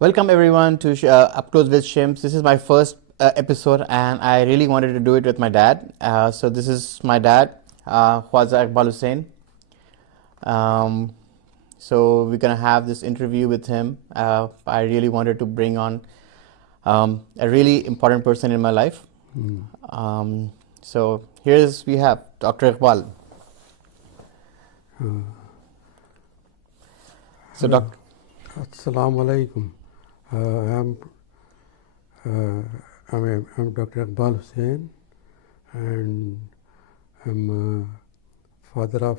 Welcome everyone to Up Close with Shims. This is my first episode, and I really wanted to do it with my dad. So this is my dad, Khwaja Iqbal Hussain. Um, so we're gonna have this interview with him. I really wanted to bring on a really important person in my life. So here's we have Dr. Iqbal. So Dr. Assalamu alaikum. I'm Dr. Iqbal Hussain, and I'm father of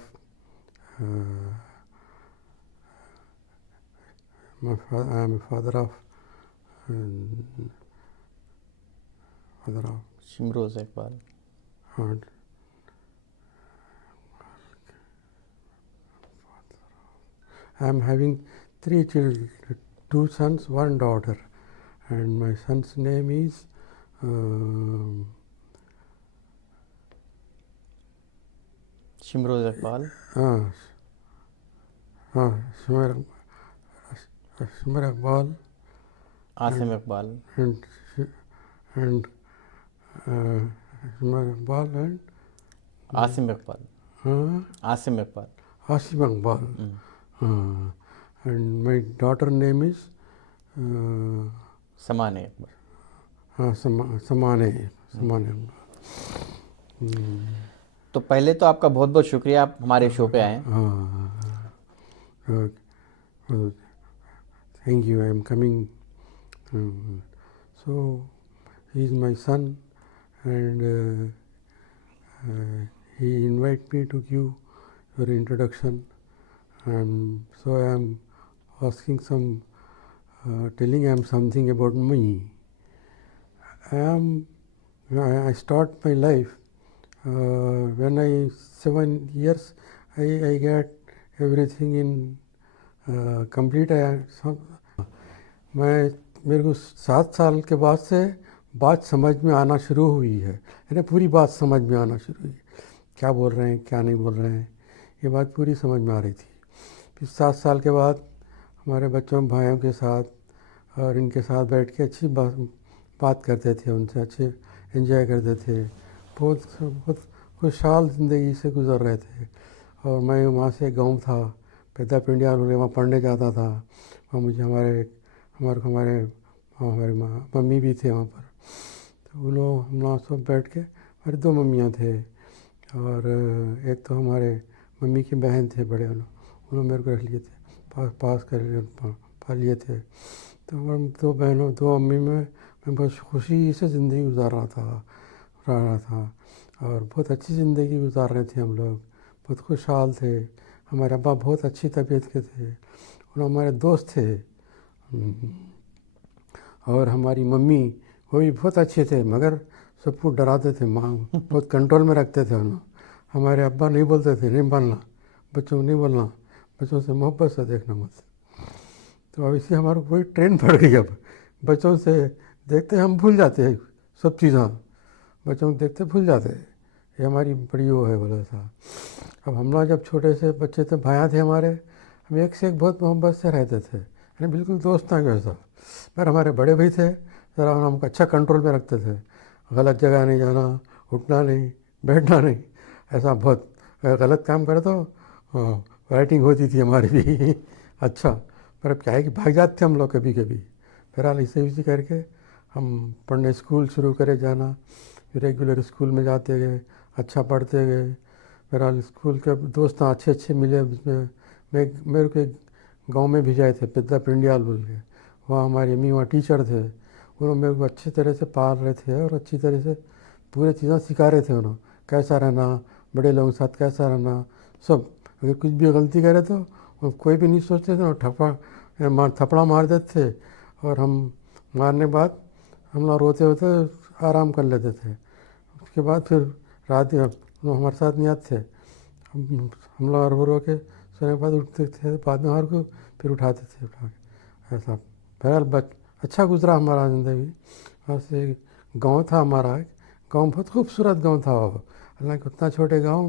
I'm a father of Shimroz Iqbal. I'm having 3 children, 2 sons, 1 daughter, and my son's name is Shimroz Iqbal. Shumar Iqbal, Asim Iqbal. and Shumar Iqbal and Asim Iqbal. Asim Iqbal. Asim Iqbal. And my daughter name is Samane Iqbal. Samane Iqbal. तो पहले तो आपका बहुत बहुत शुक्रिया आप हमारे show पे आए. Thank you. I am coming. So he is my son, and he invited me to give your introduction, and so I am asking telling him something about me. I start my life when I 7 years. I get everything in complete. मेरे को 7 साल के बाद से बात समझ में आना शुरू हुई है, यानी पूरी बात समझ में आना शुरू हुई. क्या बोल रहे हैं, क्या नहीं बोल रहे हैं, ये बात पूरी समझ में आ रही थी. फिर 7 साल के बाद हमारे बच्चों भाइयों के साथ और इनके साथ बैठ के अच्छी बात करते थे, उनसे अच्छे एंजॉय करते थे. बहुत खुशहाल ज़िंदगी से गुज़र रहे थे. और मैं वहाँ से गाँव था, पैदा पिंडिया, वहाँ पढ़ने जाता था. वहाँ मुझे हमारे मम्मी भी थे वहाँ पर. तो वो लोग हम लोग सब बैठ के, हमारे 2 मम्मियाँ थे, और एक तो हमारे मम्मी की बहन थे बड़े, उन्होंने मेरे को रख लिए थे, पास कर पा लिए थे. तो हम 2 बहनों 2 मम्मी में मैं बहुत खुशी से ज़िंदगी गुजार रहा था, और बहुत अच्छी ज़िंदगी गुजार रहे थे. हम लोग बहुत खुशहाल थे. हमारे अब्बा बहुत अच्छी तबीयत के थे, और हमारे दोस्त थे. और हमारी मम्मी वो भी बहुत अच्छे थे, मगर सबको डराते थे. माँ बहुत कंट्रोल में रखते थे उन्होंने. हमारे अब्बा नहीं बोलते थे, नहीं बोलना बच्चों को, नहीं बोलना बच्चों से, मोहब्बत से देखना मत. तो अब इससे हमारा पूरी ट्रेन पड़ गई. अब बच्चों से देखते हम भूल जाते हैं सब चीज़ें, बच्चों को देखते भूल जाते हैं. ये हमारी बड़ी वो है बोला था. अब हम लोग जब छोटे से बच्चे थे, भाया थे हमारे, हम एक से एक बहुत मोहब्बत से रहते थे, यानी बिल्कुल दोस्त ना वैसा. पर हमारे बड़े भाई थे, ज़रा हमको अच्छा कंट्रोल में रखते थे. गलत जगह नहीं जाना, उठना नहीं, बैठना नहीं, ऐसा बहुत. गलत काम करे तो राइटिंग होती थी हमारी भी. अच्छा, पर अब क्या है कि भाग जाते थे हम लोग कभी कभी. फिलहाल इसे करके हम पढ़ने स्कूल शुरू करे जाना. रेगुलर स्कूल में जाते गए, अच्छा पढ़ते गए. फिलहाल स्कूल के दोस्त अच्छे मिले. उसमें मेरे को एक गांव में भेजाए थे, पेद्दा पिंडियाल बोल के. वहाँ हमारी अम्मी वहाँ टीचर थे. उन्होंने मेरे को अच्छी तरह से पाल रहे थे, और अच्छी तरह से पूरी चीज़ें सिखा रहे थे. उन्होंने कैसा रहना, बड़े लोगों के साथ कैसा रहना, सब. अगर कुछ भी गलती करे तो कोई भी नहीं सोचते थे, थप्पड़ा मार देते थे, और हम मारने के बाद हम लोग रोते होते आराम कर लेते थे. उसके बाद फिर रात हमारे साथ नहीं आते थे. हम लोग रो के सोने के बाद उठते थे, बाद में हमारे को फिर उठाते थे, उठा के ऐसा. बहरहाल अच्छा गुजरा हमारा ज़िंदगी. वहाँ से गांव था हमारा, गांव बहुत खूबसूरत गांव था वो. हालांकि उतना छोटे गांव,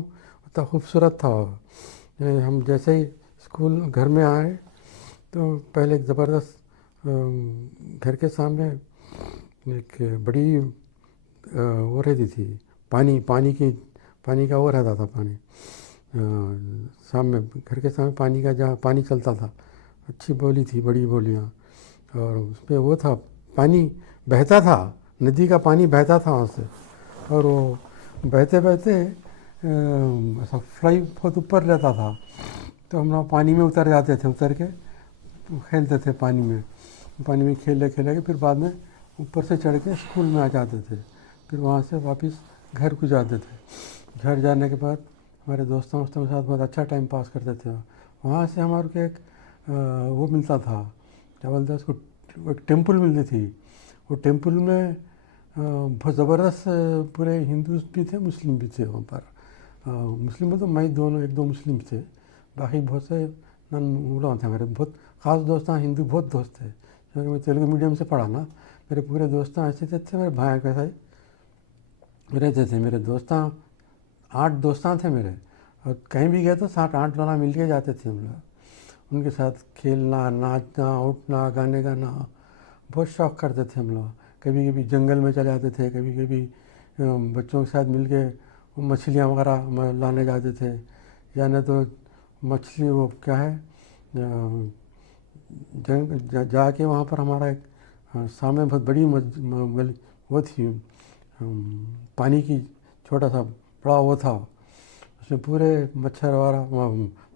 उतना खूबसूरत था वो. हम जैसे ही स्कूल घर में आए तो पहले एक ज़बरदस्त घर के सामने एक बड़ी वो रहती थी, पानी का वो रहता था, पानी सामने घर के सामने पानी का, जहाँ पानी चलता था, अच्छी बोली थी, बड़ी बोलियाँ, और उसमें वो था, पानी बहता था, नदी का पानी बहता था वहाँ से, और वो बहते बहते ऐसा फ्लाई बहुत ऊपर रहता था, तो हम लोग पानी में उतर जाते थे, उतर के खेलते थे पानी में खेल के फिर बाद में ऊपर से चढ़ के स्कूल में आ जाते थे, फिर वहाँ से वापस घर को जाते थे। घर जाने के बाद हमारे दोस्तों के साथ बहुत अच्छा टाइम पास करते थे। वहाँ से हमारे को एक वो मिलता था, क्या बोलते हैं उसको, एक टेम्पल मिलती थी। वो टेम्पल में बहुत ज़बरदस्त पूरे हिंदू भी थे, मुस्लिम भी थे वहाँ पर। मुस्लिम में तो मैं दोनों, एक दो मुस्लिम थे, बाकी बहुत से नन लोग थे। मेरे बहुत ख़ास दोस्त हैं, हिंदू बहुत दोस्त थे, क्योंकि मैं तेलुगु मीडियम से पढ़ा ना। मेरे पूरे दोस्त ऐसे थे मेरे भाई के साथ रहते थे। मेरे दोस्त 8 दोस्त थे मेरे, और कहीं भी गए तो 7-8 लोग मिल के जाते थे हम लोग। उनके साथ खेलना, नाचना, उठना, गाने गाना बहुत शौक़ करते थे हम लोग। कभी कभी जंगल में चले जाते थे, कभी कभी बच्चों के साथ मिल के मछलियाँ वगैरह लाने जाते थे, या न तो मछली वो क्या है जाके वहाँ पर हमारा एक सामने बहुत बड़ी वो थी, पानी की छोटा सा बड़ा वो था, उसमें पूरे मच्छर वगैरह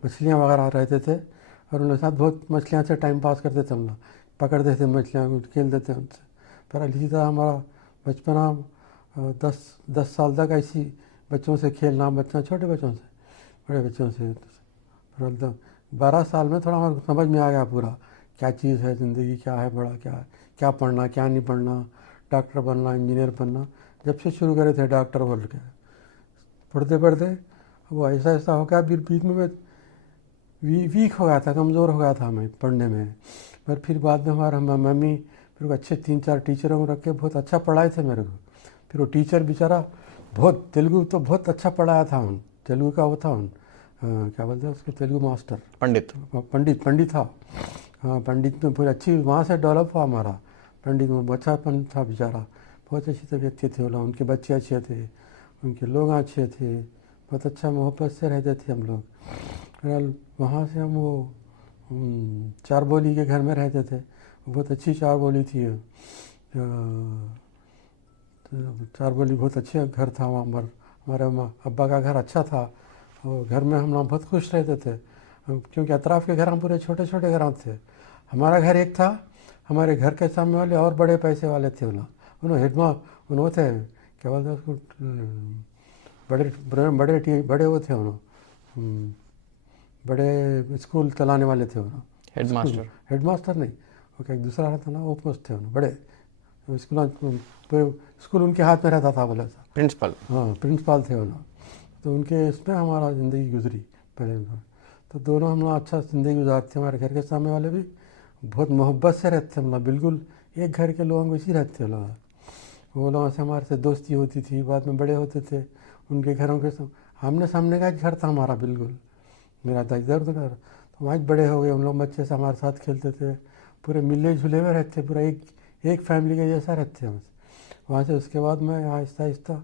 मछलियाँ वगैरह रहते थे, और उनके साथ बहुत मछलियाँ से टाइम पास करते थे हम लोग, पकड़ते थे मछलियाँ, खेलते थे उनसे। पर इसी तरह हमारा बचपना 10 साल तक ऐसी बच्चों से खेलना, छोटे बच्चों से, बड़े बच्चों से। पर 12 साल में थोड़ा हमारे समझ में आ गया पूरा क्या चीज़ है ज़िंदगी, क्या है बड़ा, क्या है, क्या पढ़ना, क्या नहीं पढ़ना, डॉक्टर बनना, इंजीनियर बनना। जब से शुरू करे थे डॉक्टर बोल के, पढ़ते पढ़ते वो ऐसा ऐसा हो गया, फिर बीच में मैं वीक हो गया था, कमज़ोर हो गया था मैं पढ़ने में। पर फिर बाद में हमारा मम्मी फिर अच्छे 3-4 टीचरों को रख के बहुत अच्छा पढ़ाए थे मेरे को। फिर वो टीचर बेचारा बहुत तेलुगु तो बहुत अच्छा पढ़ाया था, उन तेलुगु का वो था, उन क्या बोलते हैं उसको, तेलुगु मास्टर, पंडित था। हाँ, पंडित में पूरी अच्छी वहाँ से डेवलप हुआ हमारा। पंडित में बच्चापन था बेचारा, बहुत अच्छी तबीयत थे वो लोग, उनके बच्चे अच्छे थे, उनके लोग अच्छे थे, बहुत अच्छा मोहब्बत से रहते थे हम लोग। वहाँ से हम वो 4 बोली के घर में रहते थे, बहुत अच्छी 4 बोली थी। 4 बोली बहुत अच्छे घर था वहाँ पर। हमारे अब्बा का घर अच्छा था, और घर में हम लोग बहुत खुश रहते थे, क्योंकि अतराफ़ के घर हम पूरे छोटे छोटे घर थे। हमारा घर एक था, हमारे घर के सामने वाले और बड़े पैसे वाले थे उन्होंने उन्होंने थे, क्या बोलते हैं उसको, बड़े वो थे उन्होंने, बड़े स्कूल चलाने वाले थे उन्होंने, हेडमास्टर नहीं, वो क्या दूसरा रहता ना, वो पोस्ट थे उन्होंने, बड़े स्कूल उनके हाथ में रहता था, बोला था प्रिंसिपल। हाँ, प्रिंसिपल थे उन्होंने। तो उनके इसमें हमारा ज़िंदगी गुजरी पहले। तो दोनों हम लोग अच्छा ज़िंदगी गुजारते। हमारे घर के सामने वाले भी बहुत मोहब्बत से रहते हम लोग, बिल्कुल एक घर के लोगों को इसी रहते हैं लोग। वो लोगों से हमारे से दोस्ती होती थी, बाद में बड़े होते थे, उनके घरों के आमने सामने का एक घर था हमारा, बिल्कुल मेरा था इधर उधर। तो वहाँ बड़े हो गए हम लोग, बच्चे से हमारे साथ खेलते थे, पूरे मिले जुले में रहते, पूरा एक फैमिली के जैसा रहते हैं। वहाँ से उसके बाद मैं आहिस्ता आहिस्ता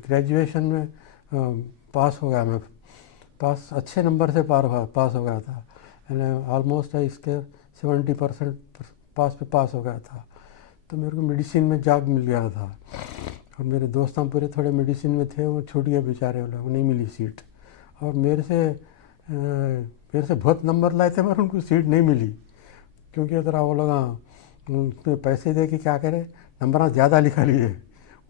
ग्रेजुएशन में पास हो गया। मैं अच्छे नंबर से पास हो गया था, ऑलमोस्ट इसके 70% पास हो गया था। तो मेरे को मेडिसिन में जॉब मिल गया था, और मेरे दोस्त हम पूरे थोड़े मेडिसिन में थे, वो छूट गए बेचारे, वो नहीं मिली सीट। और मेरे से बहुत नंबर लाए थे, मगर उनको सीट नहीं मिली, क्योंकि अगर वो लोग पैसे दे के क्या करे, नंबर ज़्यादा लिखा लिए।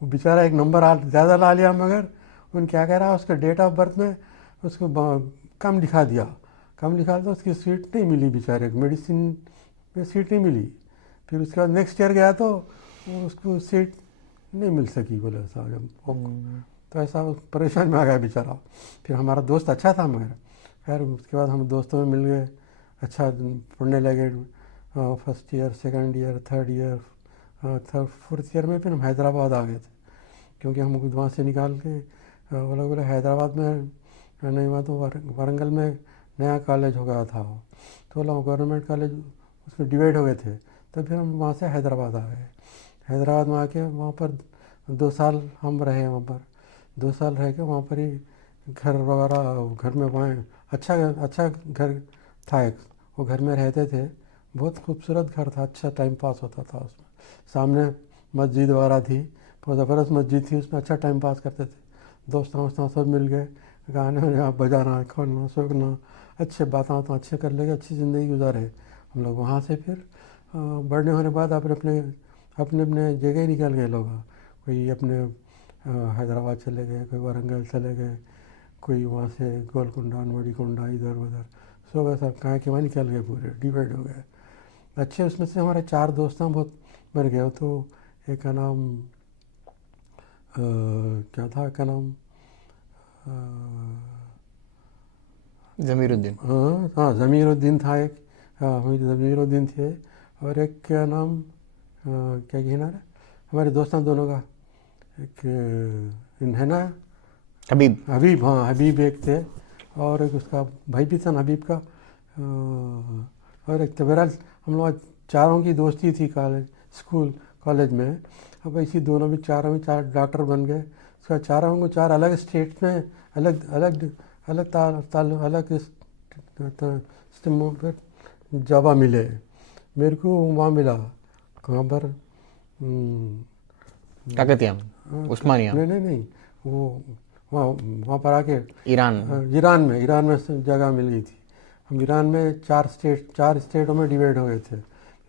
वो बेचारा एक नंबर ज़्यादा ला लिया, मगर उन क्या कह रहा, उसका डेट ऑफ बर्थ में उसको कम लिखा दिया, तो उसकी सीट नहीं मिली बेचारे को, मेडिसिन में सीट नहीं मिली। फिर उसके बाद नेक्स्ट ईयर गया तो उसको सीट नहीं मिल सकी, बोले साहब। तो ऐसा परेशान में आ गया बेचारा। फिर हमारा दोस्त अच्छा था, मगर खैर उसके बाद हम दोस्तों में मिल गए, अच्छा पढ़ने लगे। First year, second year, third year, fourth year में फिर हम हैदराबाद आ गए थे, क्योंकि हमको वहाँ से निकाल के वो लोग बोले हैदराबाद में नहीं, वहाँ तो वारंगल में नया कॉलेज हो गया था वो, तो बोला गवर्नमेंट कॉलेज उसमें डिवाइड हो गए थे। तो फिर हम वहाँ से हैदराबाद आ गए। हैदराबाद में आके वहाँ पर 2 साल हम रहे। वहाँ पर 2 साल रह के वहाँ पर ही घर वगैरह, घर में वहाँ अच्छा घर था एक, वो घर में रहते थे। बहुत खूबसूरत घर था, अच्छा टाइम पास होता था उसमें। सामने मस्जिद वगैरह थी, बहुत ज़बरदस्त मस्जिद थी, उसमें अच्छा टाइम पास करते थे। दोस्तों सब मिल गए, गाने वाने बजाना, खाना सोना, अच्छे बातें अच्छे कर लेके अच्छी ज़िंदगी गुजारे हम लोग। वहाँ से फिर बढ़ने होने बाद अपने अपने जगह ही निकल गए लोग। कोई अपने हैदराबाद चले गए, कोई वारंगल चले गए, कोई वहाँ से गोलकुंडा मणिकुंडा इधर उधर सब ऐसा कहाँ के वहाँ निकल गए, पूरे डिवाइड हो गए। अच्छे उसमें से हमारे 4 दोस्त हैं, बहुत मर गए। तो एक का नाम क्या था, क्या नाम, जमीरुद्दीन। हाँ ज़मीरुद्दीन था एक, हाँ ज़मीरुद्दीन थे। और एक क्या नाम, क्या कहना है हमारे दोस्तों दोनों का, एक है ना हबीब। हबीब, हाँ हबीब एक थे। और एक उसका भाई भी था ना हबीब का। और एक तो बहरहाल हम लोग चारों की दोस्ती थी स्कूल कॉलेज में। अब ऐसी दोनों भी चारों भी 4 डॉक्टर बन गए। उसका चारों को 4 अलग स्टेट में अलग अलग अलग अलग स्टेमों पर जगह मिले। मेरे को वहाँ मिला, कहाँ पर, काकतिया, उस्मानिया, नहीं नहीं नहीं, वो वहाँ वहाँ पर आके ईरान। ईरान में जगह मिल गई थी। हम ईरान में 4 स्टेटों में डिवाइड हो गए थे।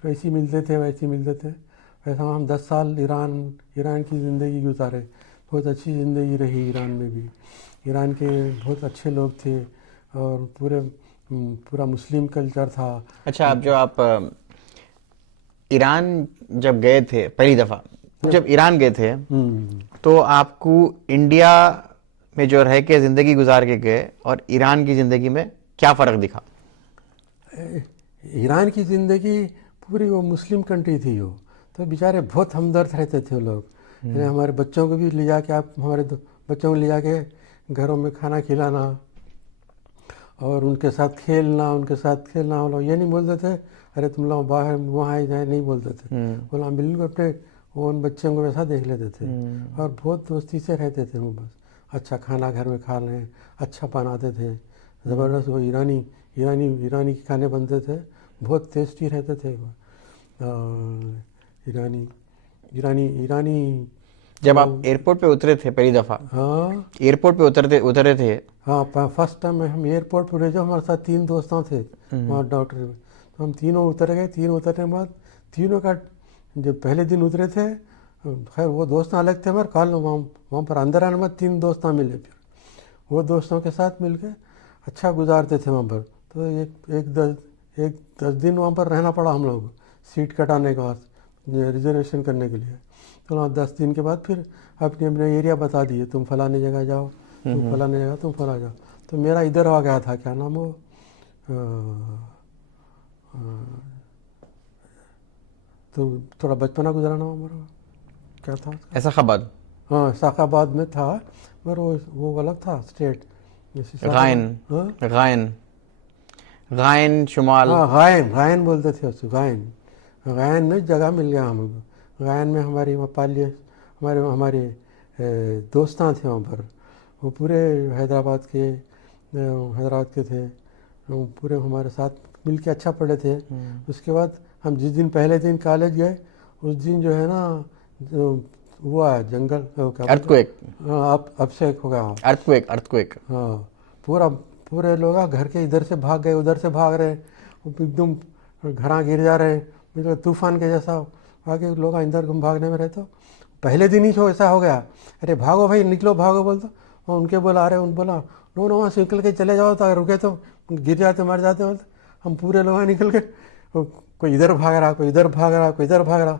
वैसे ही मिलते थे, वैसे ही मिलते थे। वैसा हम 10 साल ईरान की ज़िंदगी गुजारे। बहुत अच्छी ज़िंदगी रही ईरान में भी। ईरान के बहुत अच्छे लोग थे और पूरा मुस्लिम कल्चर था। अच्छा, आप ईरान जब गए थे पहली दफ़ा, जब ईरान गए थे, तो आपको इंडिया में जो रह के ज़िंदगी गुजार के गए और ईरान की ज़िंदगी में क्या फ़र्क दिखा? ईरान की ज़िंदगी पूरी वो मुस्लिम कंट्री थी वो, तो बेचारे बहुत हमदर्द रहते थे वो लोग। हमारे बच्चों को भी ले जाके, आप हमारे बच्चों को ले जाके घरों में खाना खिलाना और उनके साथ खेलना। वो लोग ये नहीं बोलते थे अरे तुम लोग बाहर वहाँ आए जाए, नहीं बोलते थे। वो लोग बिल्कुल अपने वो उन बच्चों को वैसा देख लेते थे और बहुत दोस्ती से रहते थे वो। बस अच्छा खाना घर में खा लें, अच्छा बनाते थे, ज़बरदस्त। वो ईरानी खाने बनते थे, बहुत टेस्टी रहते थे वो। ईरानी जब आप एयरपोर्ट पे उतरे थे पहली दफ़ा, हाँ एयरपोर्ट पे उतरे थे, हाँ, फर्स्ट टाइम हम एयरपोर्ट पर जो हमारे साथ 3 दोस्तों थे वहाँ डॉक्टर में, तो हम तीनों उतर गए। तीनों उतरने के बाद तीनों का जब पहले दिन उतरे थे, खैर वो दोस्त अलग थे हमारे, कल वहाँ पर अंदर आने बाद 3 दोस्त मिले। फिर वो दोस्तों के साथ मिल के अच्छा गुजारते थे वहाँ पर। तो एक 10 दिन वहाँ पर रहना पड़ा हम लोग, सीट कटाने के बाद रिजर्वेशन करने के लिए। तो वहाँ 10 दिन के बाद फिर अपने एरिया बता दिए, तुम फलाने जगह जाओ, तुम फलाने जगह, तुम फला जाओ। तो मेरा इधर आ गया था, क्या नाम वो, तो थोड़ा बचपना गुजरा ना हमारा, क्या था उसका? ऐसाबाद, हाँ साखाबाद में था, मगर वो अलग था स्टेट। गायन शुमाल। हाँ गायन बोलते थे उसको, गायन में जगह मिल गया हमको। गायन में हमारी हमारे दोस्तां थे वहाँ पर। वो पूरे हैदराबाद के थे। वो पूरे हमारे साथ मिल के अच्छा पढ़े थे। उसके बाद हम जिस दिन पहले दिन कॉलेज गए, उस दिन जो है ना, वो आया जंगल, अर्थक्वेक। हाँ अपसेक हो गया। अर्थक्वेक। हाँ पूरे लोग घर के इधर से भाग गए, उधर से भाग रहे, एकदम घर गिर जा रहे, मतलब तूफान के जैसा आगे लोग इधर भागने में रहते। पहले दिन ही ऐसा हो गया, अरे भागो भाई निकलो भागो बोल। तो उनके बोला, अरे उन बोला नो वहाँ से निकल के चले जाओ, तो रुके तो गिर जाते मर जाते बोलते। हम पूरे लोग निकल के, कोई इधर भाग रहा, कोई इधर भाग रहा, कोई इधर भाग रहा।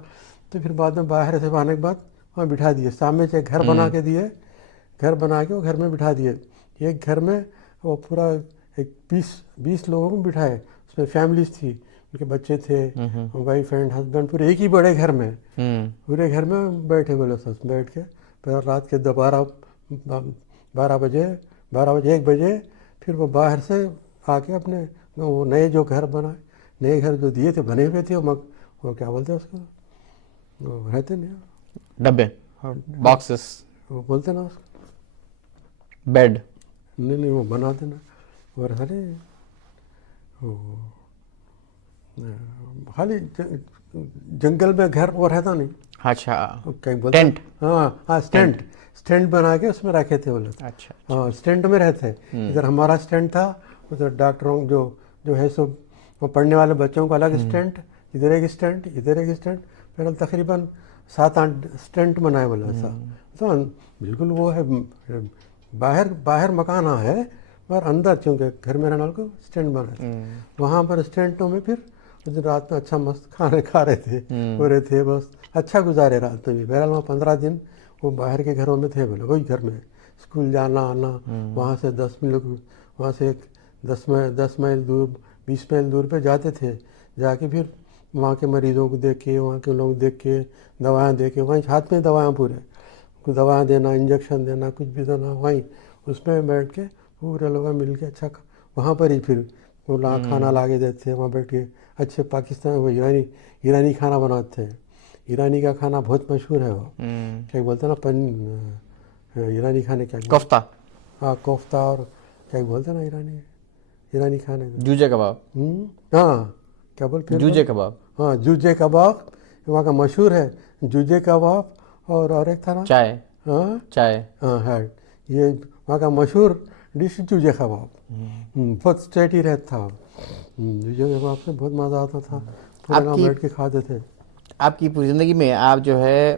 तो फिर बाद में बाहर से आने के बाद वहाँ बिठा दिए, सामने से घर बना के दिए, घर बना के वो घर में बिठा दिए। एक घर में वो पूरा एक 20 लोगों को बिठाए, उसमें फैमिलीज थी, उनके बच्चे थे, वाइफ एंड हस्बैंड, पूरे एक ही बड़े घर में, पूरे घर में बैठे बोले सब बैठ के। फिर रात के 12 बजे 1 बजे फिर वो बाहर से आके अपने वो नए जो घर बनाए, नए घर जो दिए थे बने हुए थे, वो क्या बोलते हैं उसको, वो रहते नहीं, डब्बे, बॉक्सेस, वो बोलते ना उसको, बेड, नहीं वो बनाते ना, और अरे वो खाली जंगल में घर वो रहता नहीं, अच्छा, क्या बोलते हैं? टेंट, हाँ हाँ, स्टैंड बना के उसमें रखे थे वो लोग। अच्छा, हाँ, स्टैंड में रहते हैं। इधर हमारा स्टैंड था, उधर डॉक्टरों जो है सो वो पढ़ने वाले बच्चों का अलग स्टैंड, इधर एक स्टैंड, इधर एक स्टैंड, फिर तकरीबन 7-8 स्टैंड बनाए बोला ऐसा। तो बिल्कुल वो है, बाहर मकान है, पर अंदर चूँकि घर में रहने वाले को स्टैंड बनाए थे, वहाँ पर स्टैंडों में फिर उस दिन रात में अच्छा मस्त खाने खा रहे थे, हो रहे थे, बस अच्छा गुजारे रात में भी। बहरहाल वहाँ 15 दिन वो बाहर के घरों में थे बोले, वही घर में स्कूल जाना आना, वहाँ से 10 मिनट, वहाँ से 10 माइल दूर, 20 माइल दूर पे जाते थे, जाके फिर वहाँ के मरीजों को देख के, वहाँ के लोग देख के, दवाएं दे के, वहीं हाथ में दवाएं पूरे, कुछ दवाएं देना, इंजेक्शन देना, कुछ भी देना, वहीं उसमें बैठ के पूरे लोग मिल के अच्छा वहाँ पर ही फिर वो खाना ला के देते थे, वहाँ बैठ के अच्छे पाकिस्तान वो ईरानी खाना बनाते हैं। ईरानी का खाना बहुत मशहूर है, वो क्या बोलते हैं ना, ईरानी खाने क्या, कोफ्ता, हाँ कोफ्ता, और क्या बोलते हैं ना ईरानी खाने को, जूजे कबाब, हाँ क्या बोलते हैं, जूजे कबाब, हाँ जूजे कबाब वहाँ का मशहूर है, जूजे कबाब, और एक था ना, चाय, हाँ चाय, हाँ है, ये वहाँ का मशहूर डिश जूजे कबाब, बहुत स्टेटी रहता था। जूजे कबाब से बहुत मज़ा आता था, पूरे गाँव बैठ के खाते थे। आपकी पूरी ज़िंदगी में आप जो है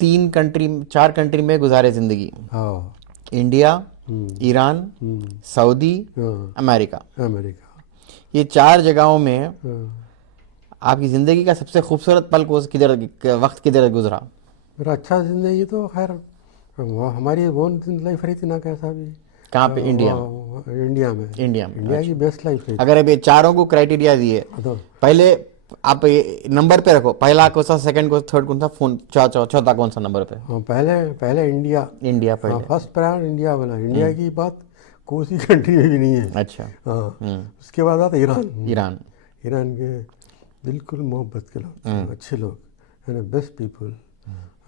4 कंट्री में गुजारे ज़िंदगी, हाँ, इंडिया, ईरान, सऊदी, हाँ, अमेरिका, अमेरिका, ये 4 जगहों में हाँ। आपकी ज़िंदगी का सबसे खूबसूरत पल वक्त किधर गुजरा? मेरा अच्छा ज़िंदगी तो खैर वो हमारी वो लाइफ रही थी ना, कैसा भी, कहाँ पे? इंडिया में? इंडिया में, इंडिया में, इंडिया अच्छा। की बेस्ट लाइफ रही अगर अब ये चारों को क्राइटेरिया दिए, तो पहले आप ये नंबर पे रखो, पहला कौन सा, सेकंड कौन सा, थर्ड कौन सा, फोन चौथा कौन सा नंबर पे? हाँ, पहले इंडिया, इंडिया हाँ पहले, फर्स्ट प्रायोर इंडिया बोला, इंडिया की बात कोई सी कंट्री में भी नहीं है। अच्छा, हाँ, उसके बाद आता ईरान। ईरान, ईरान के बिल्कुल मोहब्बत के लोग थे, अच्छे लोग, है ना, बेस्ट पीपल,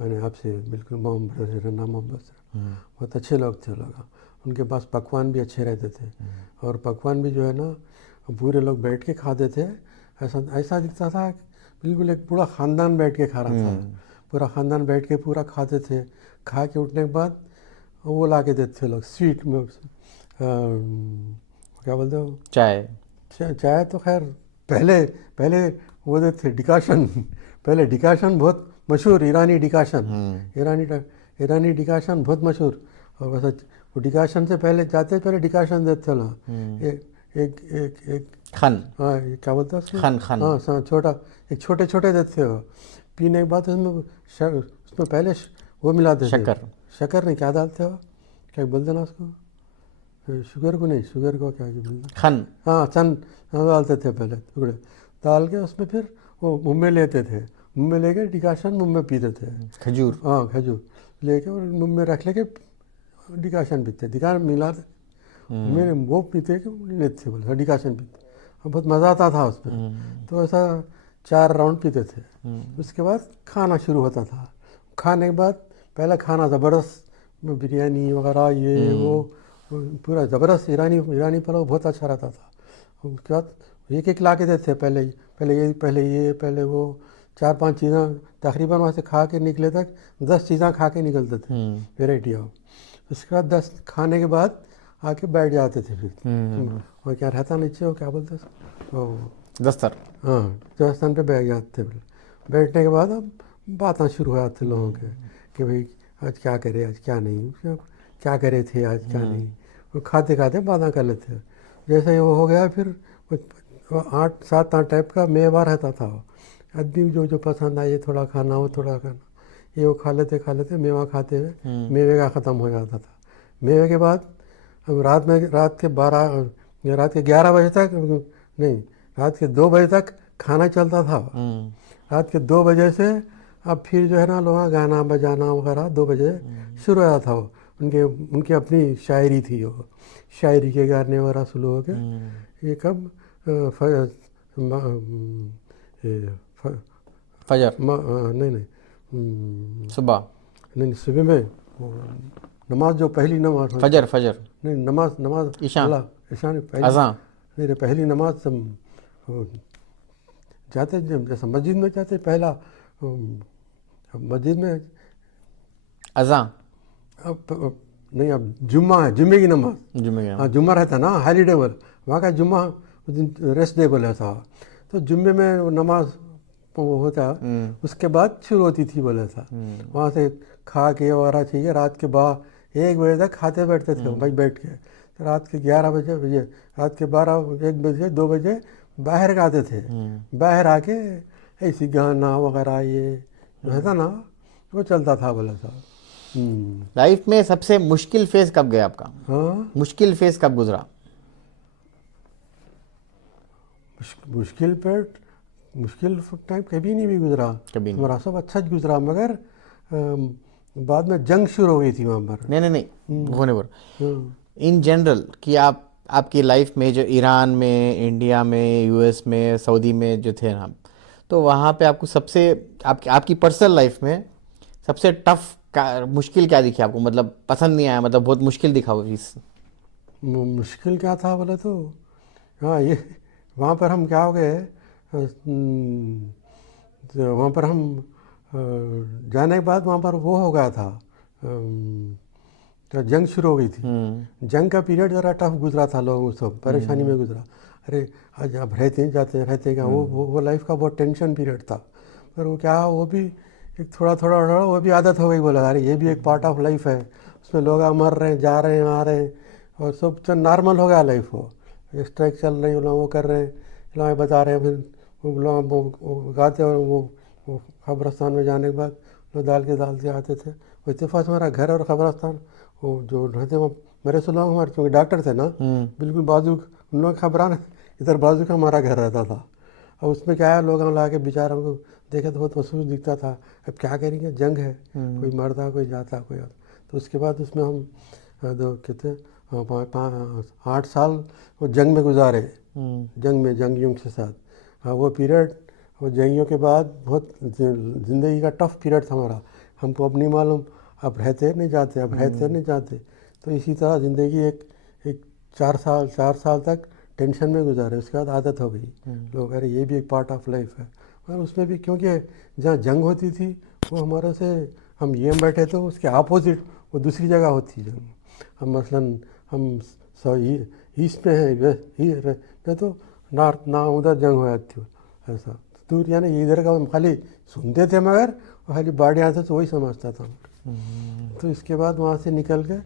है ना, आपसे बिल्कुल मोहब्बत से रहना, मोहब्बत से, बहुत अच्छे लोग थे लोग। उनके पास पकवान भी अच्छे रहते थे, और पकवान भी जो है ना पूरे लोग बैठ के खाते थे, ऐसा दिखता था बिल्कुल एक पूरा ख़ानदान बैठ के खा रहा था, पूरा ख़ानदान बैठ के पूरा खाते थे। खा के उठने के बाद वो ला के देते थे लोग स्वीट में, क्या बोलते हो, चाय, चाय तो खैर पहले वो देते थे डिकाशन, पहले डिकाशन बहुत मशहूर, ईरानी डिकाशन, ईरानी डिकाशन बहुत मशहूर। और वैसे वो डिकाशन से पहले जाते पहले डिकाशन देते ना, एक खन, हाँ, ये क्या बोलते हैं उसको, खन, हाँ छोटा, एक छोटे देते हो, पीने के बाद उसमें पहले वो मिलाते थे, शक्कर नहीं, क्या डालते हो, क्या बोलते ना उसको, शुगर को नहीं, शुगर को क्या बोलते, खन, हाँ सन डालते थे पहले टुकड़े डाल के, उसमें फिर वो मुँह में लेते थे, मुँह में लेके डिकाशन मुँह में पीते थे, खजूर, हाँ खजूर लेके और मुँह में रख लेके डिकाशन पीते, डिकाशन मिलाते मेरे वो पीते कि लेते थे, बोले डिकाशन पीते, और बहुत मज़ा आता था उसमें। तो ऐसा 4 राउंड पीते थे। उसके बाद खाना शुरू होता था, खाने के बाद पहला खाना ज़बरदस्त, बिरयानी वगैरह ये वो पूरा ज़बरदस्त, ईरानी पुलाव बहुत अच्छा रहता था। उसके बाद एक ला के देते थे, पहले वो 4-5 चीज़ें तकरीबन वहाँ से खा के निकले तक 10 चीज़ें खा के निकलते थे, वेराइटी ऑफ। उसके बाद 10 खाने के बाद आके बैठ जाते थे फिर, और क्या रहता नीचे, वो क्या बोलते हैं, दस्तर, हाँ दस्तरखान पे बैठ जाते थे। बैठने के बाद अब बातें शुरू हो जाती लोगों के कि भाई आज क्या करे, आज क्या नहीं, क्या करे थे आज, क्या नहीं, वो खाते खाते बातें कर लेते। जैसे ही वो हो गया फिर 8-7 टाइप का मेवा रहता था, आदमी जो पसंद आए, ये थोड़ा खाना, वो थोड़ा खाना, ये वो खा लेते मेवा खाते हुए मेवे का ख़त्म हो जाता था। मेवे के बाद अब रात के 11 बजे तक नहीं, रात के 2 बजे तक खाना चलता था। रात के 2 बजे से अब फिर जो है ना लोग गाना बजाना वगैरह 2 बजे शुरू हो जाता था। उनके उनकी अपनी शायरी थी, वो शायरी के गाने वाला शुरू हो गया। ये कब फजर, नहीं नहीं, सुबह, नहीं सुबह में वो नमाज, जो पहली नमाज होती, फजर, फजर, नहीं नमाज ईशा, अल्लाह ईशा नहीं, पहली अज़ां, नहीं पहली नमाज वो जाते जैसे मस्जिद में जाते पहला मस्जिद में, अज़ां, अब नहीं, अब जुम्मा है, जुम्मे की नमाज, जुम्मे के हाँ नाम। जुम्मा रहता है ना हॉलीडे बोल, वहाँ का जुम्मा उस दिन रेस्ट डे बोला था, तो जुम्मे में वो नमाज वो होता, उसके बाद शुरू होती थी बोला था। वहाँ से खा के वगैरह चाहिए, रात के 1 बजे तक खाते बैठते थे भाई बैठ के, तो रात के 11 बजे, रात के 1 बजे 2 बजे बाहर के आते थे, बाहर आके ऐसी गाना वगैरह ये जो है था ना वो चलता था बोला था। लाइफ में सबसे मुश्किल फेज कब गया आपका? हाँ मुश्किल फेज कब गुजरा? मुश्किल टाइम कभी नहीं भी गुजरा, कभी नहीं। हमारा सब अच्छा गुजरा, मगर बाद में जंग शुरू हो गई थी वहाँ पर। नहीं, होने पर हाँ, इन जनरल कि आपकी लाइफ में जो ईरान में, इंडिया में, यूएस में, सऊदी में जो थे ना, तो वहाँ पे आपको सबसे आपकी पर्सनल लाइफ में सबसे टफ मुश्किल क्या दिखी आपको? मतलब पसंद नहीं आया, मतलब बहुत मुश्किल दिखा वो चीज़। मुश्किल क्या था बोले तो, हाँ ये वहाँ पर हम क्या हो गए, तो वहाँ पर हम जाने के बाद वहाँ पर वो हो गया था, तो जंग शुरू हो गई थी। जंग का पीरियड ज़रा टफ गुजरा था, लोगों को सब परेशानी में गुजरा। अरे आज अब रहते रहते क्या, वो लाइफ का बहुत टेंशन पीरियड था। पर वो क्या, वो भी एक थोड़ा वो भी आदत हो गई, बोला अरे ये भी एक पार्ट ऑफ लाइफ है, उसमें लोग मर रहे हैं, जा रहे हैं, आ रहे हैं, और सब तो नॉर्मल हो गया लाइफ। वो स्ट्राइक चल रही है, वो कर रहे हैं, लोग बता रहे हैं, फिर वो लोग वो गाते, और वो कब्रस्तान में जाने के बाद लोग डालते आते थे। वो इत्तेफाक से हमारा घर और कब्रस्तान वो जो रहते वो मेरे से लोग, हमारे क्योंकि डॉक्टर थे ना, बिल्कुल बाजू उन लोग खबरान इधर बाजू का हमारा घर रहता था। और उसमें क्या है, लोग हम ला के बेचारों को देखे तो बहुत महसूस दिखता था, अब क्या करेंगे, जंग है, कोई मरता कोई जाता कोई आता। तो उसके बाद उसमें हम कितने 8 साल वो जंग में गुजारे, जंगियों के साथ। वो पीरियड, वो जंगियों के बाद बहुत ज़िंदगी का टफ पीरियड था हमारा। हमको अब नहीं मालूम, अब रहते नहीं जाते। तो इसी तरह ज़िंदगी एक 4 साल तक टेंशन में गुजारे। उसके बाद आदत हो गई, लोग अरे ये भी एक पार्ट ऑफ लाइफ है। और उसमें भी क्योंकि जहाँ जंग होती थी वो हमारे से, हम ये बैठे तो उसके अपोजिट वो दूसरी जगह होती जंग। हम मसलन हम ईस्ट में हैं, तो नॉर्थ ना उधर जंग हो जाती हो, ऐसा दूर, यानी इधर का खाली सुनते थे, मगर खाली बाढ़ आते तो वही समझता था। तो इसके बाद वहाँ से निकल के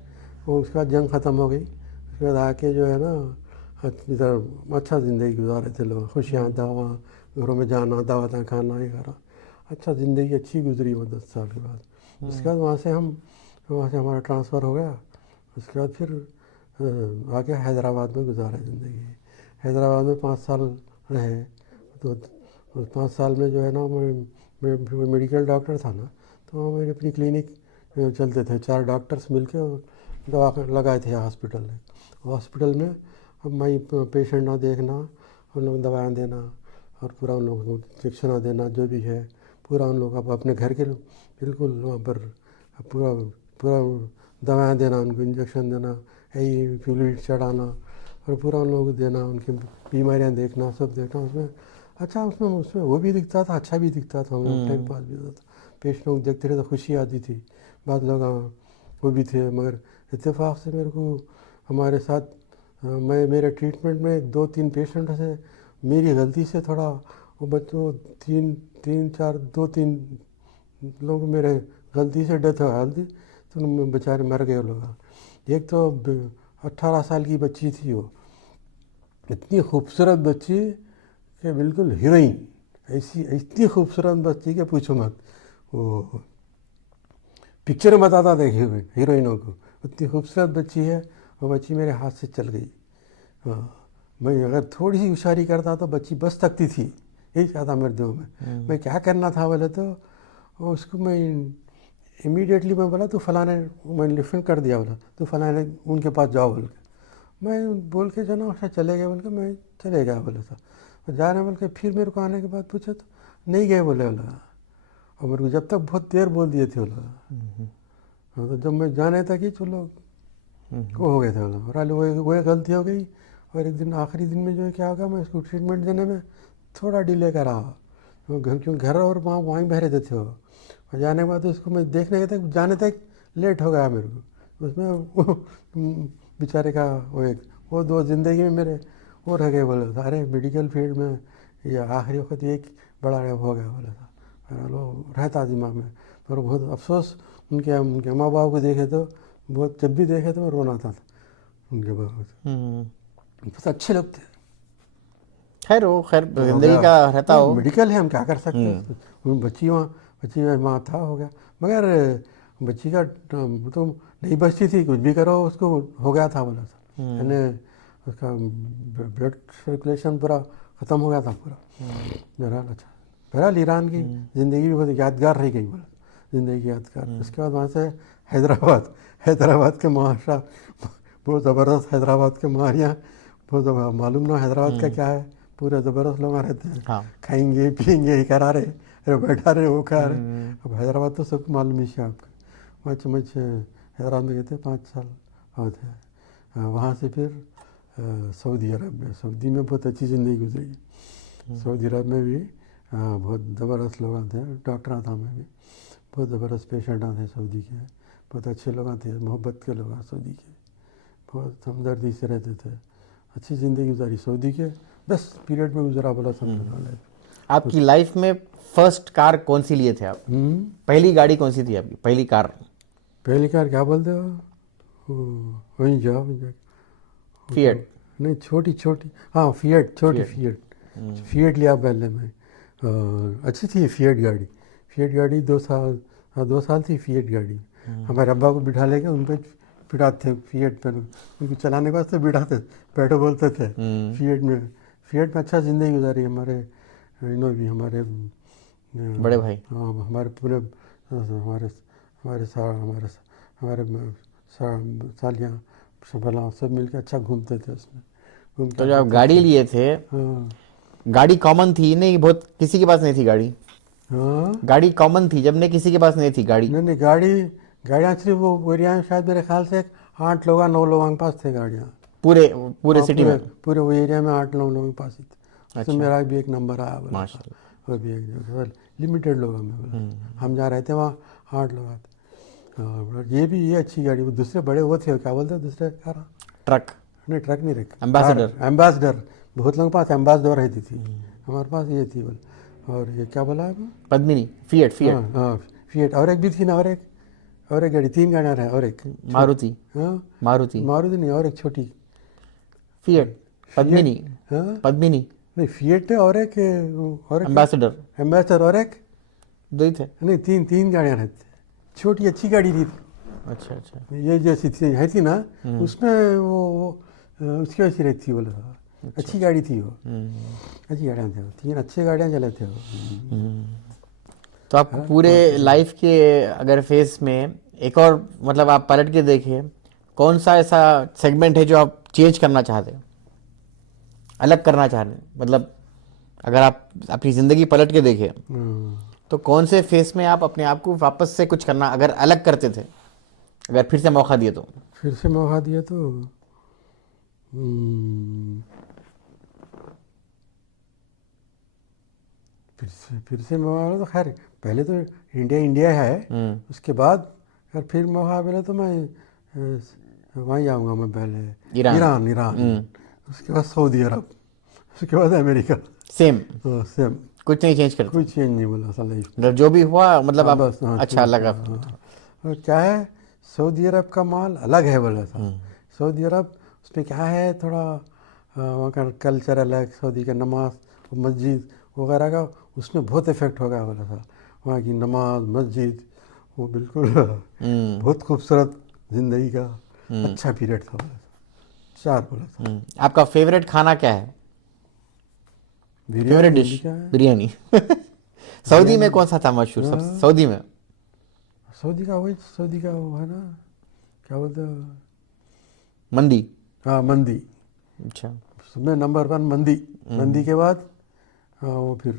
वो उसके बाद जंग ख़त्म हो गई। उसके बाद आके जो है ना इधर अच्छा ज़िंदगी गुजारे थे लोग, खुशियाँ, दवा, घरों में जाना, दवा खाना, ये करा, अच्छा ज़िंदगी अच्छी गुजरी वो 10 साल के बाद। उसके बाद वहाँ से हमारा ट्रांसफ़र हो गया। उसके बाद फिर आके हैदराबाद में गुजारा ज़िंदगी। हैदराबाद में 5 साल रहे, तो उस 5 साल में जो है ना मैं मेडिकल डॉक्टर था ना, तो वहाँ मेरी अपनी क्लिनिक चलते थे, 4 डॉक्टर्स मिलके दवा लगाए थे हॉस्पिटल में। अब मैं पेशेंट ना देखना, उन लोग दवाएँ देना, और पूरा उन लोगों को इंजेक्शन देना, जो भी है पूरा उन लोग अपने घर के बिल्कुल वहाँ पर पूरा दवाएँ देना, उनको इंजेक्शन देना, यही फ्लूइड चढ़ाना, और पूरा उन लोगों को देना, उनकी बीमारियाँ देखना, सब देखना। उसमें अच्छा, उसमें वो भी दिखता था, अच्छा भी दिखता था, हम लोग टाइम पास भी होता था। पेशेंट लोग देखते रहे तो खुशी आती थी। बाद लोग वो भी थे, मगर इत्तेफाक से मेरे को हमारे साथ मेरे ट्रीटमेंट में 2-3 पेशेंट से मेरी गलती से थोड़ा वो बच्चों 2-3 लोग मेरे गलती से डेथ हो गई, तो बेचारे मर गए लोग। एक तो 18 साल की बच्ची थी, वो इतनी खूबसूरत बच्ची कि बिल्कुल हीरोइन, ऐसी इतनी खूबसूरत बच्ची के पूछो मत। वो पिक्चर में बताता था हीरोइनों को, इतनी खूबसूरत बच्ची है। वो बच्ची मेरे हाथ से चल गई। मैं अगर थोड़ी सी इशारी करता तो बच्ची बच सकती थी, यही चाहता मेरे दिल में। मैं क्या करना था बोले तो उसको मैं इमीडिएटली मैं बोला, तू फलाने, मैंने लिफ्ट कर दिया, बोला तू फलाने उनके पास जाओ बोल के। मैं बोल के जो ना अच्छा चले गए बोल के, मैं चले गया बोले था। और जा रहे बोल के फिर मेरे को आने के बाद पूछा तो नहीं गए बोले, बोला। और मेरे को जब तक बहुत देर बोल दिए थे, बोला। हाँ, तो जब मैं जाने तक ही चलो वो हो गए थे, बोला। और वो गलती हो गई। और एक दिन आखिरी दिन में जो है क्या होगा, मैं इसको ट्रीटमेंट देने में थोड़ा डिले करा, क्योंकि घर और वहीं बह रहे थे वो। और जाने के बाद उसको मैं देखने के तक जाने तक लेट हो गया मेरे को। उसमें वो बेचारे का वो दो ज़िंदगी में मेरे वो रह गए, बोला था। अरे मेडिकल फील्ड में ये आखिरी वक्त एक बड़ा हो गया, बोला था। वो रहता दिमाग में, पर बहुत अफसोस। उनके माँ बाप को देखे तो बहुत, जब भी देखे तो रोना आता था उनके बाप। बस अच्छे लोग थे। खैर वो खैर जिंदगी का रहता हो। मेडिकल है, हम क्या कर सकते हैं। बच्ची माँ था, हो गया। मगर बच्ची का तो नहीं बचती थी, कुछ भी करो उसको हो गया था, बोला था। यानी उसका ब्लड सर्कुलेशन पूरा ख़त्म हो गया था पूरा। बहरहाल अच्छा, बहरहाल ईरान की ज़िंदगी भी बहुत यादगार रह गई, बोला ज़िंदगी यादगार। उसके बाद वहाँ से हैदराबाद के महाराष्ट्र बहुत ज़बरदस्त। हैदराबाद के महारियाँ बहुत मालूम ना हैदराबाद का क्या है, पूरे ज़बरदस्त लोग रहते हैं। हाँ। खाएंगे पिएंगे ही करा रहे, अरे बैठा रहे वो खा रहे। अब हैदराबाद तो सबको मालूम ही है आपका। वहाँ चमच हैदराबाद में गए थे 5 साल होते हैं। वहाँ से फिर सऊदी अरब में, सऊदी में बहुत अच्छी ज़िंदगी गुजरी। सऊदी अरब में भी बहुत ज़बरदस्त लोग आते हैं। डॉक्टर आता में भी बहुत ज़बरदस्त पेशेंट आते हैं सऊदी के। बहुत अच्छे लोग आते हैं, मोहब्बत के लोग आते सऊदी के, बहुत हमदर्दी से रहते थे। अच्छी ज़िंदगी गुजारी सऊदी के बेस्ट पीरियड में गुजरा, बोला समझ। आपकी लाइफ में फर्स्ट कार कौन सी लिए थे आप? पहली गाड़ी कौन सी थी आपकी पहली कार? पहली कार क्या बोलते हो, वहीं जाओ। फिएट? नहीं, छोटी, हाँ फिएट, छोटी फिएट लिया पहले मैं। अच्छी थी फिएट गाड़ी 2 साल थी फिएट गाड़ी। हमारे अब्बा को बिठा लेके उन पर बिठाते फिएट पर, उनको चलाने के वास्ते बिठाते, बैठो बोलते थे। फिएट में अच्छा ज़िंदगी गुजारी हमारे भी, हमारे बड़े भाई। हाँ, हमारे पूरे हमारे सालियाँ सबला सब मिलकर अच्छा घूमते थे उसमें। तो जब आप गाड़ी लिए थे, हाँ गाड़ी कॉमन थी नहीं? बहुत किसी के पास नहीं थी गाड़ी? हाँ, गाड़ी कॉमन थी जब नहीं किसी के पास नहीं थी गाड़ी? नहीं गाड़ियाँ सिर्फ वो एरिया में शायद मेरे ख्याल से 8 लोग 9 लोगों के पास थे गाड़ियाँ। पूरे सिटी में? पूरे वो एरिया में 8-9 लोगों के पास ही थे। अच्छा। मेरा भी एक नंबर आया, बोला माशाल्लाह। वो भी एक लिमिटेड लोगों में, बोला हम जहाँ रहते वहाँ 8 लोग आते। ये अच्छी गाड़ी। वो दूसरे बड़े वो थे, क्या बोलते हैं दूसरे कार? ट्रक? नहीं, ट्रक नहीं रखे, एम्बेसडर। बहुत लोगों के पास एम्बेसडर रहती थी, हमारे पास ये थी। बोल, और ये क्या बोला आपने? पद्मिनी? फिएट? हाँ फिएट। और एक भी थी ना, और एक गाड़ी, 3 गाड़ियाँ रहे। और एक मारुति? हाँ, मारुति नहीं, और एक छोटी फिएट। पद्मिनी? हाँ, पद्मिनी नहीं फिएट और एक एम्बेसडर। और एक 2 ही थे? नहीं, 3 गाड़ियाँ रहती, छोटी अच्छी गाड़ी थी। अच्छा। ये जैसी थी ना, उसमें वो उसकी वैसी रहती, बोला था। अच्छी गाड़ी थी वो, अच्छी गाड़ियाँ थी, 3 अच्छे गाड़ियाँ चले थे वो। तो आप पूरे लाइफ के अगर फेस में एक और मतलब आप पलट के देखें, कौन सा ऐसा सेगमेंट है जो आप चेंज करना चाहते हैं, अलग करना चाहते हैं? मतलब अगर आप अपनी ज़िंदगी पलट के देखें तो कौन से फेस में आप अपने आप को वापस से कुछ करना अगर अलग करते थे, अगर फिर से मौका दिए तो? फिर से मौका दिया तो फिर से मौका तो खैर पहले तो इंडिया है, उसके बाद अगर फिर मौका मिले तो मैं वहीं जाऊँगा। मैं पहले ईरान, उसके बाद सऊदी अरब, उसके बाद अमेरिका। सेम। कुछ नहीं चेंज करते? कुछ चेंज नहीं, बोला सा लाइफ मतलब जो भी हुआ मतलब आप बस अच्छा लगा। और क्या है, सऊदी अरब का माल अलग है, बोला था। सऊदी अरब उसमें क्या है, थोड़ा वहाँ का कल्चर अलग, सऊदी का नमाज मस्जिद वगैरह का उसमें बहुत इफेक्ट होगा, बोला था। वहाँ की नमाज मस्जिद वो बिल्कुल बहुत खूबसूरत ज़िंदगी का अच्छा पीरियड था, बोला था। 4 बोला था। आपका फेवरेट खाना क्या है? Favourite dish? बिरयानी। सऊदी में कौन सा था मशहूर? सऊदी में सऊदी का वही, सऊदी का वो है ना, क्या बोलते हैं, मंदी। हाँ मंदी। अच्छा। उसमें नंबर 1 मंदी। मंदी के बाद वो फिर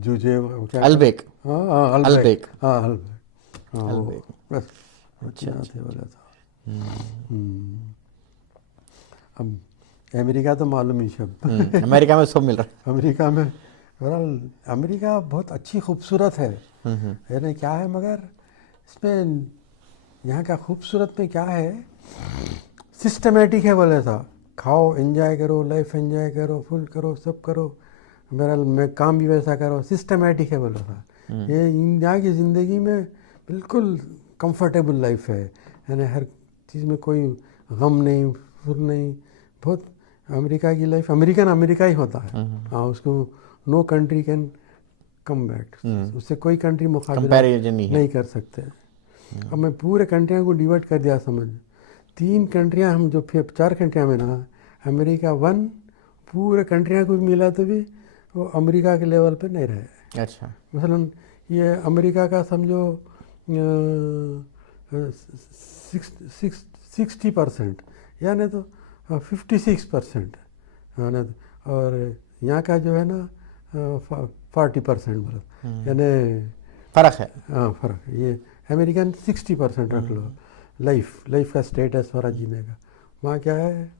जूजे, वो क्या अल्बेक। हाँ हाँ अल्बेक। अल्बेक। हाँ अल्बेक। हाँ वो अल्बेक। बस अच्छा इतना अच्छा। थे बोला था। अब अमेरिका तो मालूम ही सब। अमेरिका में सब मिल रहा अमेरिका में बहरहाल अमेरिका बहुत अच्छी खूबसूरत है, है। यानी क्या है, मगर इसमें यहाँ का खूबसूरत में क्या है, सिस्टमेटिक है बोले था। खाओ, एंजॉय करो, लाइफ एंजॉय करो, फुल करो, सब करो, बहरहाल मैं काम भी वैसा करो, सिस्टमेटिक है बोला था। ये यहाँ की ज़िंदगी में बिल्कुल कंफर्टेबल लाइफ है, यानी हर चीज़ में कोई गम नहीं, फिर नहीं। बहुत अमेरिका की लाइफ, अमेरिकन अमेरिका ही होता है। हाँ, उसको no country can come back, उससे कोई कंट्री मुकाबला कंपैरिजन नहीं है। नहीं कर सकते। अब मैं पूरे कंट्रियाँ को डिवाइड कर दिया, समझ, 3 कंट्रियाँ हम जो फिर 4 कंट्रियाँ में ना, अमेरिका 1 पूरे कंट्रियाँ को भी मिला तो भी वो अमेरिका के लेवल पे नहीं रहे। अच्छा। मसलन ये अमेरिका का समझो 60%, यानी तो 56%, यानी और यहाँ का जो है ना 40% बोला, यानी फर्क है। हाँ फ़र्क है। ये अमेरिकन 60% रख लो, लाइफ का स्टेटस वाला जीने का। वहाँ क्या है,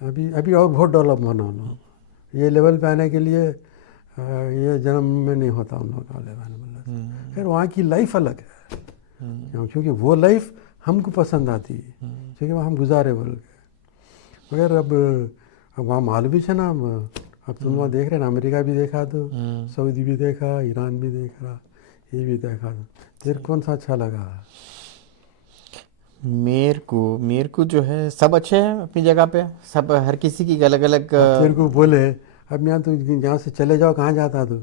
अभी और बहुत डेवलप होना होना, ये लेवल पे आने के लिए ये जन्म में नहीं होता उन लोगों का लेवल। खैर वहाँ की लाइफ अलग है, क्योंकि वो लाइफ हमको पसंद आती है, क्योंकि वहाँ हम गुजारे बोल के। मगर अब वहाँ मालूम भी है ना, अब तुम वहाँ देख रहे ना, अमेरिका भी देखा तो, सऊदी भी देखा, ईरान भी देख रहा, ये भी देखा। तेरे कौन सा अच्छा लगा? मेरे को जो है सब अच्छे हैं अपनी जगह पे, सब हर किसी की अलग अलग। तेरे को बोले अब यहाँ तो, यहाँ से चले जाओ, कहाँ जाता तू?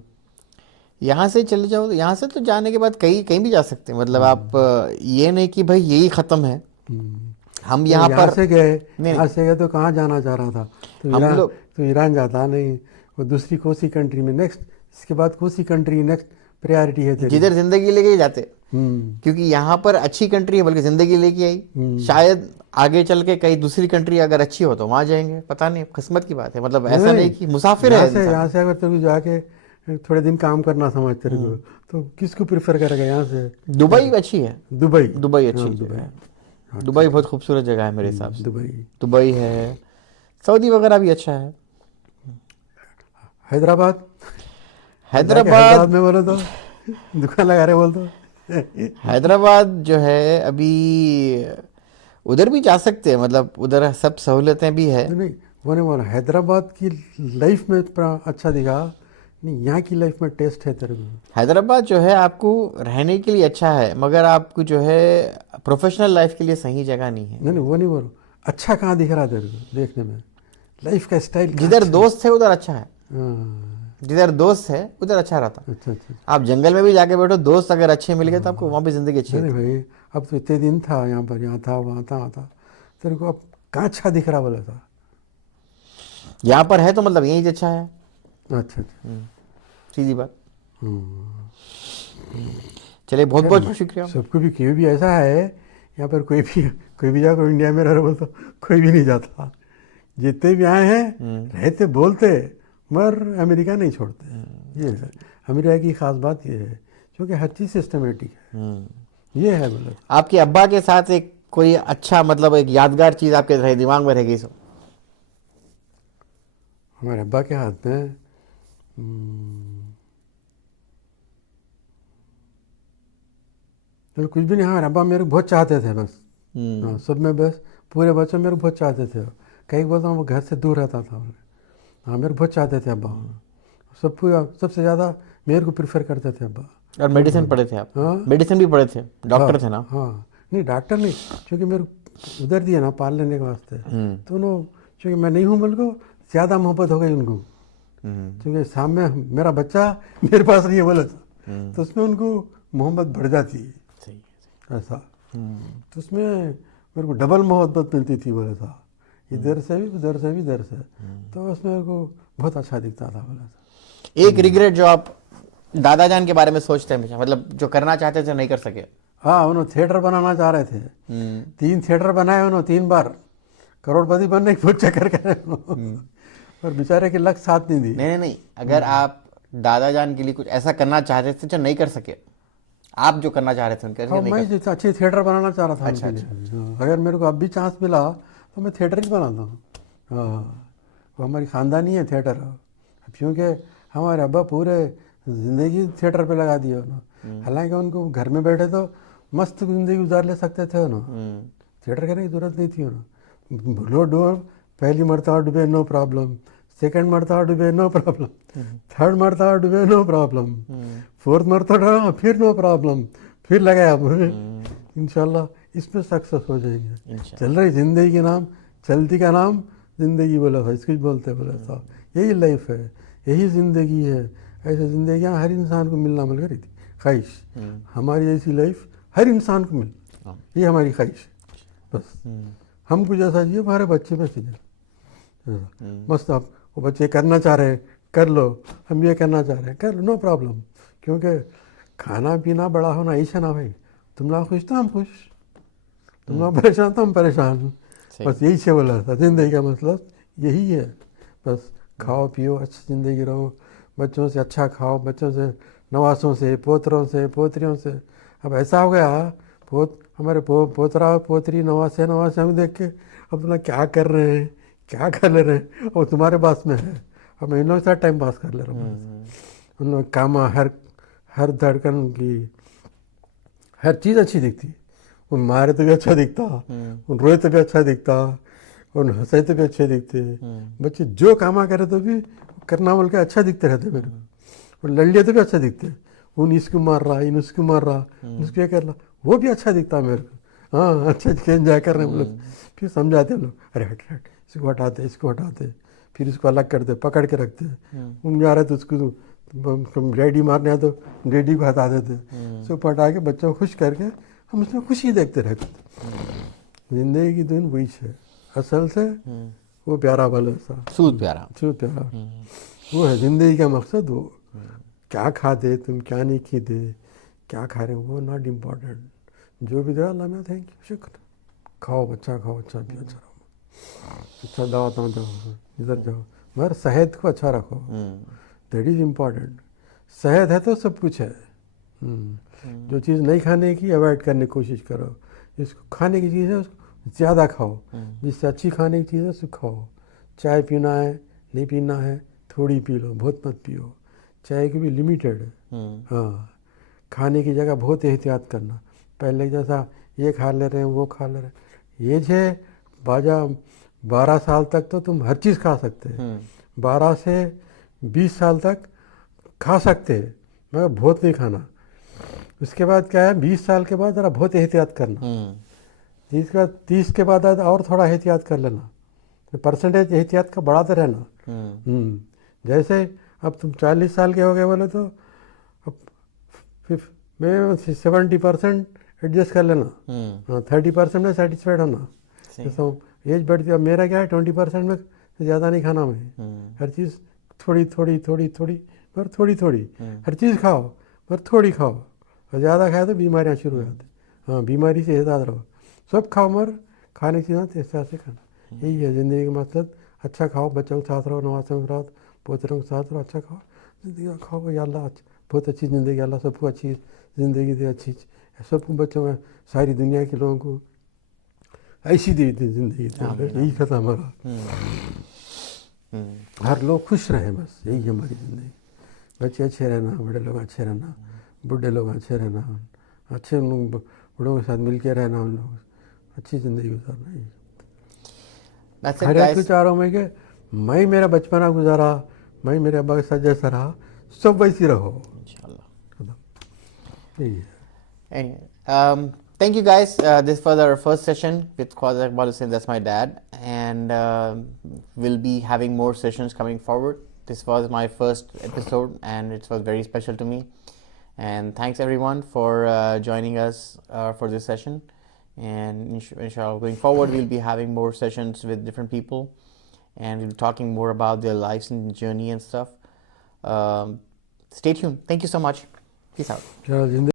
यहाँ से चले जाओ, यहाँ से तो जाने के बाद कहीं कहीं भी जा सकते हैं, मतलब आप ये नहीं कि भाई यही ख़त्म है। हम यहाँ यहाँ पर से गए, नहीं, यहाँ से गए तो कहाँ जाना चाह रहा था? तो हम ईरान, लोग तो ईरान जाता नहीं, वो दूसरी कौन सी कंट्री में नेक्स्ट, इसके बाद कौन सी कंट्री नेक्स्ट प्रायोरिटी है तेरी? जिधर जिंदगी लेके ही जाते, हम्म क्योंकि यहाँ पर अच्छी कंट्री है, बल्कि जिंदगी लेके आई। शायद आगे चल के कहीं दूसरी कंट्री अगर अच्छी हो तो वहाँ जाएंगे, पता नहीं, किस्मत की बात है। मतलब ऐसा नहीं कि मुसाफिर है इंसान। यहाँ से अगर तेरे को जाके थोड़े दिन काम करना समझ तेरे को, तो किसको प्रेफर करेगा यहाँ से? दुबई अच्छी है। दुबई। दुबई अच्छी हाँ, जगह दुबई। है। दुबई बहुत खूबसूरत जगह है मेरे हिसाब से। दुबई। दुबई है, सऊदी वगैरह भी अच्छा है। हैदराबाद, जाके हैदराबाद, हैदराबाद में बोलो तो दुकान लगा रहे बोल तो। हैदराबाद जो है अभी उधर भी जा सकते हैं, मतलब उधर सब सहूलतें भी है। नहीं, वो नहीं बोला, हैदराबाद की लाइफ में अच्छा दिखा नहीं, यहाँ की लाइफ में टेस्ट है तेरे को? हैदराबाद जो है आपको रहने के लिए अच्छा है, मगर आपको जो है प्रोफेशनल लाइफ के लिए सही जगह नहीं है। नहीं वो नहीं बोलो, अच्छा कहाँ दिख रहा तेरे को देखने में, लाइफ का स्टाइल? जिधर दोस्त है उधर अच्छा है, हाँ, जिधर दोस्त है उधर अच्छा रहता। अच्छा अच्छा। आप जंगल में भी जाके बैठो, दोस्त अगर अच्छे मिल गए तो आपको वहाँ भी जिंदगी अच्छी नहीं होती भाई, अब तो इतने दिन था यहाँ पर, यहाँ था, वहाँ था, वहाँ था, तेरे को अब कहाँ अच्छा दिख रहा बोला था? है। यहाँ पर है तो मतलब यहीं से अच्छा है, अच्छा अच्छा। सीधी बात। हम्म। चलिए, बहुत बहुत शुक्रिया। सबको भी, कोई भी ऐसा है यहाँ पर, कोई भी जाकर इंडिया में रह बोलता, कोई भी नहीं जाता। जितने भी आए हैं रहते बोलते, मगर अमेरिका नहीं छोड़ते। ये है अमेरिका की खास बात, ये है क्योंकि हर चीज़ सिस्टमेटिक है। ये है बोले। आपके अब्बा के साथ एक कोई अच्छा, मतलब एक यादगार चीज आपके दिमाग में रहेगी सो? हमारे अब्बा के हाथ में तो कुछ भी नहीं। हमारे अब्बा मेरे को बहुत चाहते थे बस। हाँ, सब में बस पूरे बच्चों मेरे को बहुत चाहते थे। कई बोलता हूँ वो घर से दूर रहता था। हाँ, मेरे को बहुत चाहते थे अब्बा। सबसे ज़्यादा मेरे को प्रेफर करते थे अब्बा। और मेडिसिन पढ़े थे आप? हाँ। मेडिसिन भी पढ़े थे, डॉक्टर थे ना? हाँ, नहीं डॉक्टर नहीं, क्योंकि मेरे को उधर दिया ना पाल लेने के वास्ते, तो उन्होंने, क्योंकि मैं नहीं हूँ बोल को ज़्यादा मोहब्बत हो गई उनको, क्योंकि सामने मेरा बच्चा मेरे पास नहीं है बोला था, तो उसमें उनको मोहब्बत बढ़ जाती है। सही ऐसा तो उसमें मेरे को डबल मोहब्बत मिलती थी बोला था, इधर से भी उधर से भी इधर से, तो उसमें मेरे को बहुत अच्छा दिखता था बोला था। एक रिग्रेट जो आप दादा जान के बारे में सोचते हैं हमेशा, मतलब जो करना चाहते थे नहीं कर सके? हाँ, उन्होंने थिएटर बनाना चाह रहे थे, 3 थिएटर बनाए उन्होंने 3 बार, करोड़पति बनने की बहुत चक्कर करे उन्होंने, पर बेचारे की लक साथ नहीं दी। नहीं, अगर आप दादा जान के लिए कुछ ऐसा करना चाहते थे जो नहीं कर सके, आप जो करना चाह रहे थे उनके लिए हाँ, नहीं मैं जो अच्छी थिएटर बनाना चाह रहा था अच्छा, उनके लिए। हाँ, अगर मेरे को अब भी चांस मिला तो मैं थिएटर ही बनाता हूँ। हाँ, वो हमारी ख़ानदानी है थिएटर, क्योंकि हमारे अब्बा पूरे ज़िंदगी थिएटर पे लगा दिए उन्होंने। हालांकि उनको घर में बैठे तो मस्त ज़िंदगी गुजार ले सकते थे उन्होंने, थिएटर करने की ज़रूरत नहीं थी उन्होंने। लो डोर, पहली मरतबा डूबे नो प्रॉब्लम, सेकंड मरतबा डूबे नो प्रॉब्लम, थर्ड मरतबा डूबे नो प्रॉब्लम, फोर्थ मरतबा फिर नो प्रॉब्लम, फिर लगाया इंशाल्लाह इसमें सक्सेस हो जाएंगे। चल रही ज़िंदगी के नाम, चलती का नाम ज़िंदगी बोला था, इसको बोलते बोला था। यही लाइफ है, यही ज़िंदगी है। ऐसे ज़िंदगियाँ हर इंसान को मिलना मिल रही थी ख्वाहिश, हमारी ऐसी लाइफ हर इंसान को मिल, ये हमारी ख्वाहिश है। बस हम कुछ ऐसा चाहिए, हमारे बच्चे में चाहिए मस्त। आप वो बच्चे करना चाह रहे हैं कर लो, हम ये करना चाह रहे हैं कर लो, नो प्रॉब्लम। क्योंकि खाना पीना बड़ा होना ऐसा ना भाई, तुम लोग खुश तो हम खुश, तुम लोग परेशान तो हम परेशान, बस यही से बोला था। ज़िंदगी का मतलब यही है, बस खाओ पियो अच्छी ज़िंदगी रहो, बच्चों से अच्छा खाओ, बच्चों से, नवासों से, पोतरों से, पोतरियों से। अब ऐसा हो गया हमारे पोतरा पोतरी नवासे हम देख के अब तुम क्या कर रहे हैं, क्या कर ले रहे हैं, और तुम्हारे पास में है। अब मैं इन लोगों के साथ टाइम पास कर ले रहा हूँ। उन लोग कामा हर धड़कन की हर चीज़ अच्छी दिखती, उन मारे तो भी अच्छा दिखता, उन रोए तो भी अच्छा दिखता, उन हंसे तो भी अच्छे दिखते। बच्चे जो कामा करे तो भी करना बोल के अच्छा दिखते रहते मेरे को, और लड़ लिए तो भी अच्छा दिखते। उन इसको मार रहा, इन उसको मार रहा, उसको ये कर रहा, वो भी अच्छा दिखता मेरे को। हाँ, अच्छा एंजॉय कर रहे हैं हम लोग। फिर समझाते हम लोग, अरे हट हट, इसको हटाते, इसको हटाते, फिर इसको अलग करते, पकड़ के रखते। उन जा रहे तो उसको रेडी मारने आए तो रेडी को हटा देते। सो पटा के बच्चों को खुश करके हम उसमें खुशी देखते रहते। जिंदगी की धुन वही है असल से, वो प्यारा वाला सा सूद प्यारा, सूद प्यारा, वो है ज़िंदगी का मकसद। वो क्या खाते तुम, क्या नहीं खाते, क्या खा रहे हो, वो नॉट इम्पॉर्टेंट। जो भी दे अल्लाह में थैंक यू, शुक्र। खाओ अच्छा, खाओ अच्छा भी, अच्छा रहो, अच्छा दावत में जाओ, इधर जाओ, मगर सेहत को अच्छा रखो, दैट इज़ इम्पॉर्टेंट। सेहत है तो सब कुछ है। जो चीज़ नहीं खाने की अवॉइड करने की कोशिश करो, जिसको खाने की चीज़ है उसको ज़्यादा खाओ, जिससे अच्छी खाने की चीज़ है उसको खाओ। चाय पीना है, नहीं पीना है, थोड़ी पी लो, बहुत मत पियो। चाय की भी लिमिटेड है। हाँ, खाने की जगह बहुत एहतियात करना। पहले जैसा ये खा ले रहे हैं, वो खा ले रहे हैं, ये जे 12 साल तक तो तुम हर चीज़ खा सकते हैं, 12 से 20 साल तक खा सकते हैं, मगर बहुत नहीं खाना। उसके बाद क्या है, 20 साल के बाद ज़रा बहुत एहतियात करना। 30 के बाद और थोड़ा एहतियात कर लेना, तो परसेंटेज एहतियात का बढ़ाते रहना। जैसे अब तुम 40 साल के हो गए बोले तो अब मैं 70% एडजस्ट कर लेना, 30% में सेटिस्फाइड होना। जैसा एज बढ़ती, अब मेरा क्या है 20% में ज़्यादा नहीं खाना मैं, हर चीज़ थोड़ी थोड़ी थोड़ी थोड़ी, पर थोड़ी थोड़ी हर चीज़ खाओ, पर थोड़ी खाओ। और ज़्यादा खाए तो बीमारियाँ शुरू हो जाती। हाँ, बीमारी से एहतियात रहो, सब खाओ मगर खाने की चीज़ें इस तरह से खाना। यही है ज़िंदगी का मकसद। अच्छा खाओ, बच्चों के साथ रहो, नवासों के साथ, पोतरों के साथ रहो, अच्छा खाओ, ज़िंदगी खाओ। या अल्लाह बहुत अच्छी ज़िंदगी, अल्लाह सबको अच्छी ज़िंदगी दे, अच्छी सबको बच्चों में, सारी दुनिया के लोगों को ऐसी दी ज़िंदगी दे। यही खत्म हमारा, हर लोग खुश रहे, बस यही है हमारी ज़िंदगी। बच्चे अच्छे रहना, बड़े लोग अच्छे रहना, बूढ़े लोग अच्छे रहना, अच्छे लोग बड़ों के साथ मिल के रहना, उन लोग अच्छी ज़िंदगी गुजारना। हर एक चाह रहा हूँ मैं कि मैं मेरा बचपना गुजारा, मैं मेरे अब्बा के साथ जैसा रहा, सब वैसी रहो इंशाल्लाह। Anyway, thank you guys. This was our first session with Khwaja Iqbal Hussain. That's my dad, and we'll be having more sessions coming forward. This was my first episode, and it was very special to me. And thanks everyone for joining us for this session. And inshallah, going forward, we'll be having more sessions with different people, and we'll be talking more about their lives and journey and stuff. Stay tuned. Thank you so much. Peace out.